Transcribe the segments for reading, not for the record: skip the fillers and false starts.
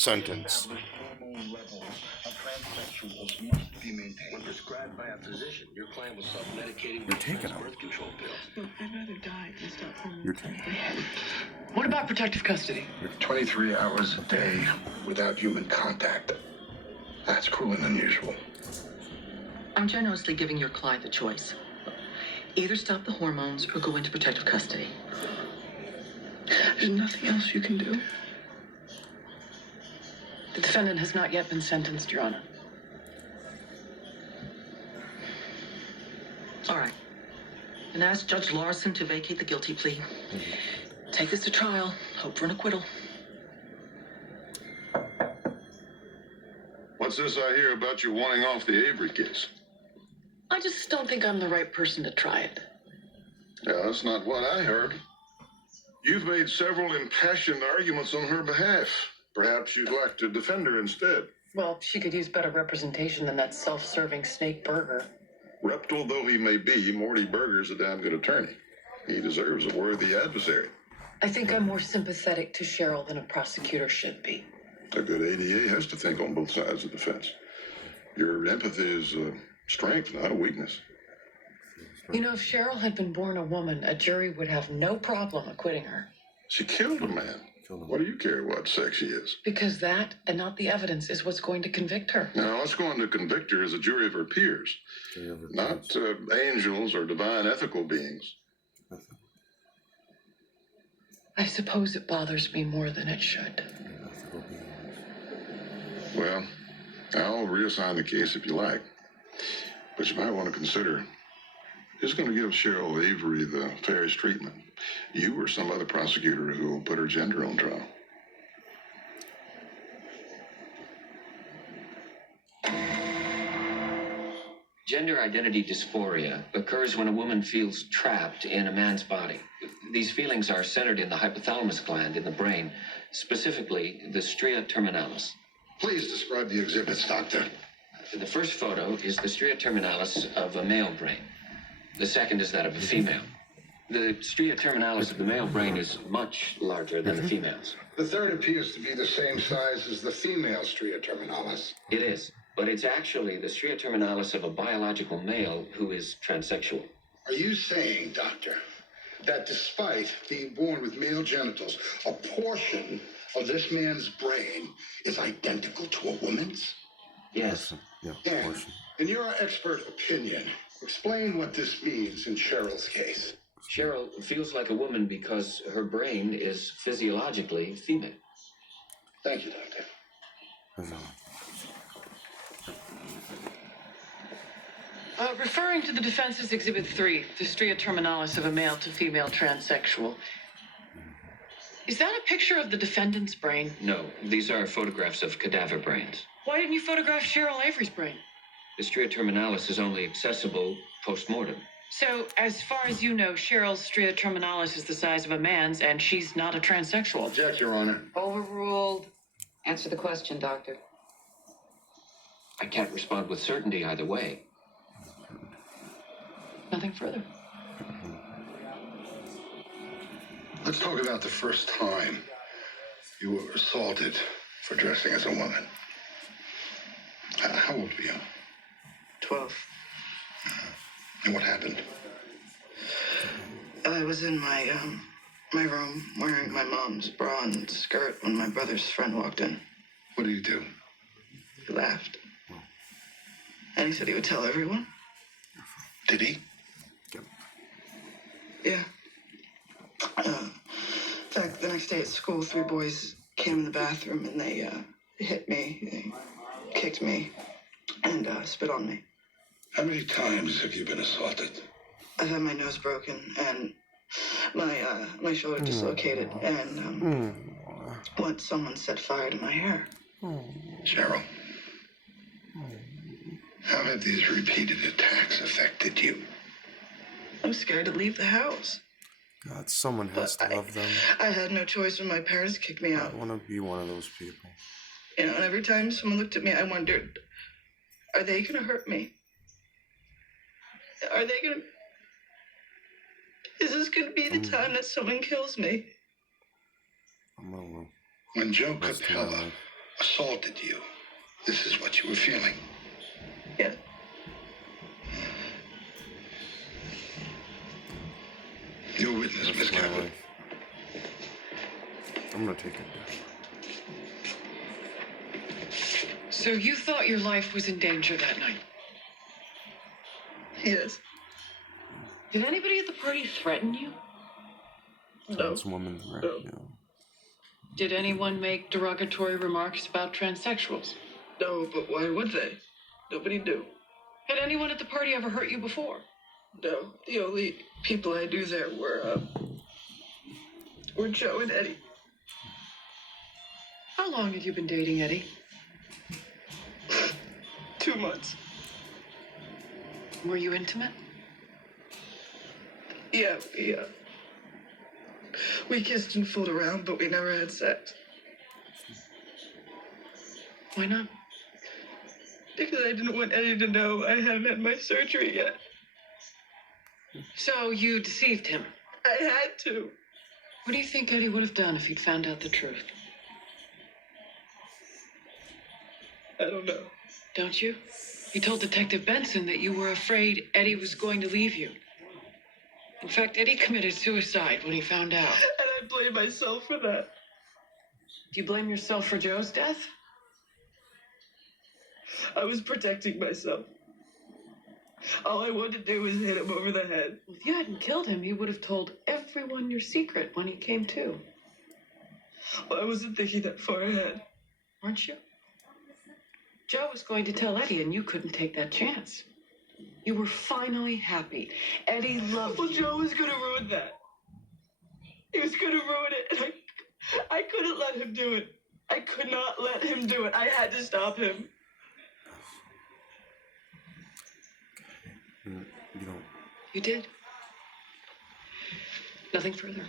sentence. Hormone levels of transsexuals must be maintained. When prescribed by a physician, your client was self-medicating with taking them. birth control pills. Look, I'd rather die than stop hormones. You're taking What about protective custody? 23 hours a day without human contact. That's cruel and unusual. I'm generously giving your client the choice. Either stop the hormones or go into protective custody. There's nothing else you can do. The defendant has not yet been sentenced, Your Honor. All right. And ask Judge Larson to vacate the guilty plea. Take this to trial. Hope for an acquittal. What's this I hear about you wanting off the Avery case? I just don't think I'm the right person to try it. Yeah, that's not what I heard. You've made several impassioned arguments on her behalf. Perhaps you'd like to defend her instead. Well, she could use better representation than that self-serving Snake Burger. Reptile though he may be, Morty Berger's a damn good attorney. He deserves a worthy adversary. I think I'm more sympathetic to Cheryl than a prosecutor should be. A good ADA has to think on both sides of the fence. Your empathy is a strength, not a weakness. You know, if Cheryl had been born a woman, a jury would have no problem acquitting her. She killed a man. What do you care what sex she is? Because that, and not the evidence, is what's going to convict her. Now, what's going to convict her is a jury of her peers, not angels or divine ethical beings. I suppose it bothers me more than it should. Well, I'll reassign the case if you like. But you might want to consider who's going to give Cheryl Avery the fairest treatment. You or some other prosecutor who will put her gender on trial. Gender identity dysphoria occurs when a woman feels trapped in a man's body. These feelings are centered in the hypothalamus gland in the brain, specifically the stria terminalis. Please describe the exhibits, Doctor. The first photo is the stria terminalis of a male brain. The second is that of a female. The stria terminalis of the male brain is much larger than the female's. The third appears to be the same size as the female stria terminalis. It is, but it's actually the stria terminalis of a biological male who is transsexual. Are you saying, Doctor, that despite being born with male genitals, a portion of this man's brain is identical to a woman's? Yes. Yeah, And, portion. in your expert opinion, explain what this means in Cheryl's case. Cheryl feels like a woman because her brain is physiologically female. Thank you, Doctor. Referring to the defense's Exhibit 3, the stria terminalis of a male to female transsexual. Is that a picture of the defendant's brain? No, these are photographs of cadaver brains. Why didn't you photograph Cheryl Avery's brain? The stria terminalis is only accessible post-mortem. So, as far as you know, Cheryl's stria terminalis is the size of a man's, and she's not a transsexual. Object, Your Honor. Overruled. Answer the question, Doctor. I can't respond with certainty either way. Nothing further. Let's talk about the first time you were assaulted for dressing as a woman. How old were you? 12. And what happened? I was in my room wearing my mom's bra and skirt when my brother's friend walked in. What did you do? He laughed. And he said he would tell everyone. Did he? Yeah. In fact, the next day at school, 3 boys came in the bathroom and they hit me, they kicked me, and spit on me. How many times have you been assaulted? I've had my nose broken and my shoulder dislocated, and once someone set fire to my hair. Cheryl, how have these repeated attacks affected you? I'm scared to leave the house. God, someone has to love them. I had no choice when my parents kicked me I out. want to be one of those people. You know, and every time someone looked at me, I wondered, are they going to hurt me? Are they going to... Is this going to be the time that someone kills me? I'm gonna When Joe rest in my Capella life. assaulted you, this is what you were feeling. Yeah. Your witness, Miss My Campbell. life. I'm gonna take it down. So you thought your life was in danger that night? Yes. Did anybody at the party threaten you? No. Councilwoman, right? No. Yeah. Did anyone make derogatory remarks about transsexuals? No, but why would they? Nobody knew. Had anyone at the party ever hurt you before? No. The only people I knew there were Joe and Eddie. How long had you been dating Eddie? 2 months. Were you intimate? Yeah, we kissed and fooled around, but we never had sex. Why not? Because I didn't want Eddie to know I hadn't had my surgery yet. So you deceived him. I had to. What do you think Eddie would have done if he'd found out the truth? I don't know. Don't you? You told Detective Benson that you were afraid Eddie was going to leave you. In fact, Eddie committed suicide when he found out. And I blame myself for that. Do you blame yourself for Joe's death? I was protecting myself. All I wanted to do was hit him over the head. Well, if you hadn't killed him, you would have told everyone your secret when he came to. Well, I wasn't thinking that far ahead. Weren't you? Joe was going to tell Eddie, and you couldn't take that chance. You were finally happy. Eddie loved Well, you. Joe was gonna ruin that. He was gonna ruin it, and I couldn't let him do it. I could not let him do it. I had to stop him. You don't. You did. Nothing further.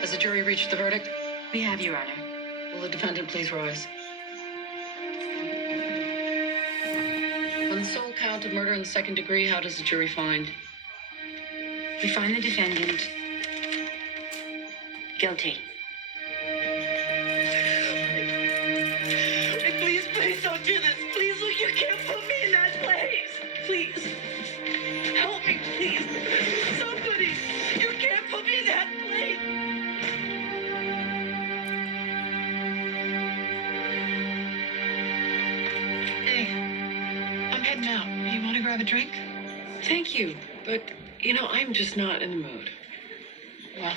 Has the jury reached the verdict? We have, Your Honor. Will the defendant please rise? On the sole count of murder in the second degree, how does the jury find? We find the defendant guilty. Please don't do this. Please, look, you can't put me in that place. Please. Help me, please. Somebody. You can't put me in that place. Hey, I'm heading out. You want to grab a drink? Thank you, but, I'm just not in the mood. Well,